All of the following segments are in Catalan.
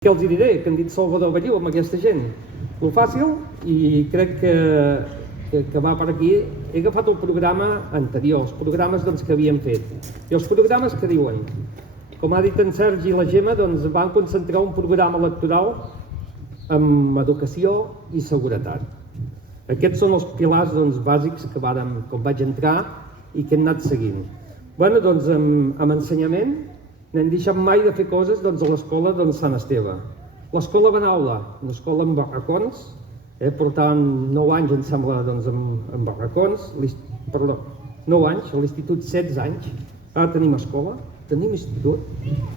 Què els diré? Que han dit Salvador Balliu amb aquesta gent? Lo fàcil, i crec que va per aquí, he agafat el programa anterior, els programes que havíem fet. I els programes que diuen, com ha dit en Sergi i la Gemma, van concentrar un programa electoral amb educació i seguretat. Aquests són els pilars bàsics que com vaig entrar i que hem anat seguint. Amb ensenyament, no hem deixat mai de fer coses a l'escola Sant Esteve. L'escola Benaula, una escola amb barracons, portàvem 9 anys, em sembla, amb barracons, perdó, 9 anys, a l'institut 16 anys, ara tenim escola, tenim institut,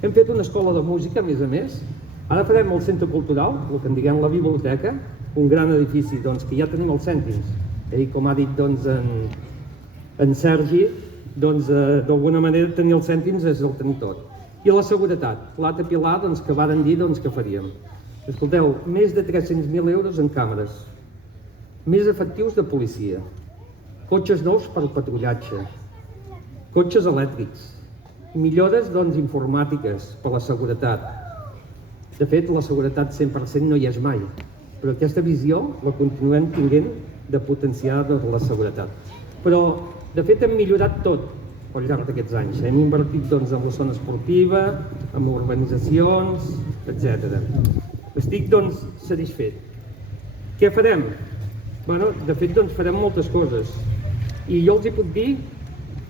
hem fet una escola de música, a més, ara farem el centre cultural, el que en diguem la biblioteca, un gran edifici que ja tenim els cèntims, i com ha dit en Sergi, d'alguna manera tenir els cèntims és el tenir tot. I la seguretat, l'altre pilar que varen dir que faríem. Escolteu, més de 300.000 euros en càmeres, més efectius de policia, cotxes nous per patrullatge, cotxes elèctrics, millores informàtiques per la seguretat. De fet, la seguretat 100% no hi és mai, però aquesta visió la continuem tinguent de potenciar la seguretat. Però, de fet, hem millorat tot al llarg d'aquests anys. Hem invertit en la zona esportiva, en urbanitzacions, etc. Estic, satisfet. Què farem? De fet, farem moltes coses. I jo els hi puc dir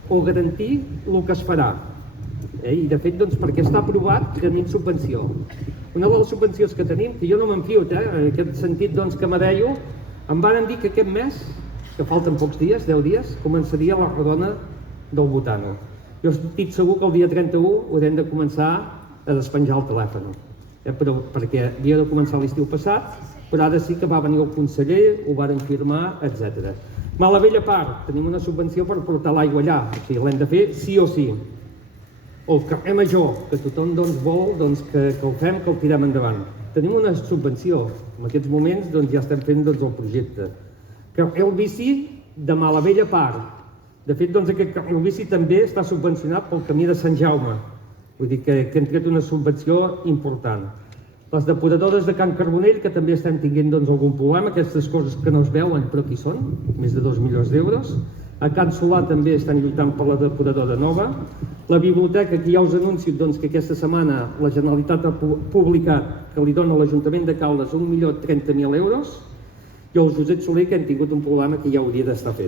o garantir el que es farà. I, de fet, perquè està aprovat, tenim subvenció. Una de les subvencions que tenim, que jo no m'enfio, en aquest sentit que m'adeio, em van dir que aquest mes, que falten pocs dies, 10 dies, començaria la redona del Botano. Jo estic segur que el dia 31 haurem de començar a despenjar el telèfon, perquè havia de començar l'estiu passat, però ara sí que va venir el conseller, ho varen firmar, etc. Malavella Park, tenim una subvenció per portar l'aigua allà, o sigui, l'hem de fer sí o sí. El carrer Major, que tothom vol que el fem, que el tirem endavant. Tenim una subvenció, en aquests moments ja estem fent el projecte. Carrer Bici de Malavella Park. De fet, aquest carril bici també està subvencionat pel camí de Sant Jaume. Vull dir que hem tret una subvenció important. Les depuradores de Can Carbonell, que també estem tinguent algun problema, aquestes coses que no es veuen però que hi són, més de 2 milions d'euros. A Can Solà també estan lluitant per la depuradora nova. La biblioteca, que ja us anuncio que aquesta setmana la Generalitat ha publicat que li dona a l'Ajuntament de Caldes 1.030.000 euros. I el Josep Soler, que hem tingut un problema que ja hauria d'estar fet.